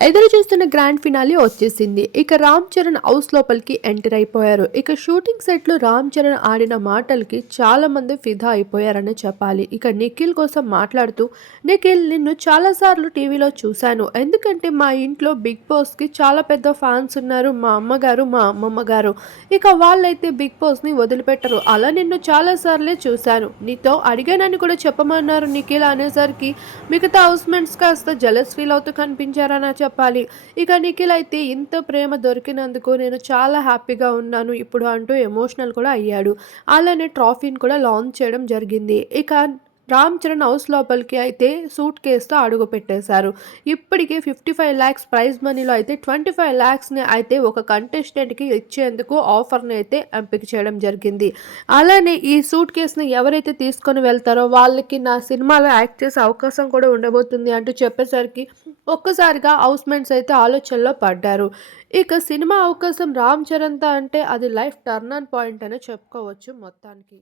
ఎదురు చూస్తున్న grand finale వచ్చేసింది. ఇక రామ్ చరణ్ హౌస్ లోపలికి ఎంటర్ అయిపోయారు. ఇక షూటింగ్ సెట్‌లో రామ్ చరణ్ ఆడిన మాటలకి చాలా మంది ఫిదా అయిపోయారనే చెప్పాలి. ఇక నిఖిల్ కోసం మాట్లాడుతూ, "నిఖిల్ నిన్ను చాలా సార్లు టీవీలో చూశాను. ఎందుకంటే మా ఇంట్లో 'బిగ్ బాస్'కి చాలా పెద్ద ఫాన్స్ ఉన్నారు. మా అమ్మగారు, మా అమ్మమ్మ గారు. ఇక వాళ్ళైతే 'బిగ్ బాస్'ని వదిలిపెట్టరు. అలా నిన్ను చాలా సార్లే చూశాను. నీతో అడిగానని కూడా చెప్పమన్నారు నిఖిల్" అనేసరికి మిగతా హౌస్‌మేట్స్ కాస్త జెలస్ ఫీల్ అవుతూ కనిపించారనే చెప్పాలి. ఇక నిఖిల్ అయితే ఇంత ప్రేమ దొరికినందుకు నేను చాలా హ్యాపీగా ఉన్నాను ఇప్పుడు అంటూ ఎమోషనల్ కూడా అయ్యాడు. అలానే ట్రాఫీని కూడా లాంచ్ చేయడం జరిగింది. ఇక రామ్ చరణ్ హౌస్ లోపలికి అయితే సూట్ కేస్‌తో అడుగుపెట్టేశారు. ఇప్పటికే 55,00,000 ప్రైజ్ మనీలో అయితే 25,00,000ని అయితే ఒక కంటెస్టెంట్‌కి ఇచ్చేందుకు ఆఫర్‌ని అయితే ఎంపిక చేయడం జరిగింది. అలానే ఈ సూట్ కేస్‌ని ఎవరైతే తీసుకొని వెళ్తారో వాళ్ళకి నా సినిమాలో యాక్ట్ చేసే అవకాశం కూడా ఉండబోతుంది అంటూ చెప్పేసరికి ఒక్కసారిగా హౌస్‌మేట్స్ అయితే ఆలోచనలో పడ్డారు. ఇక సినిమా అవకాశం రామ్ చరణ్‌తో అంటే అది లైఫ్ టర్న్ పాయింట్ అనే చెప్పుకోవచ్చు మొత్తానికి.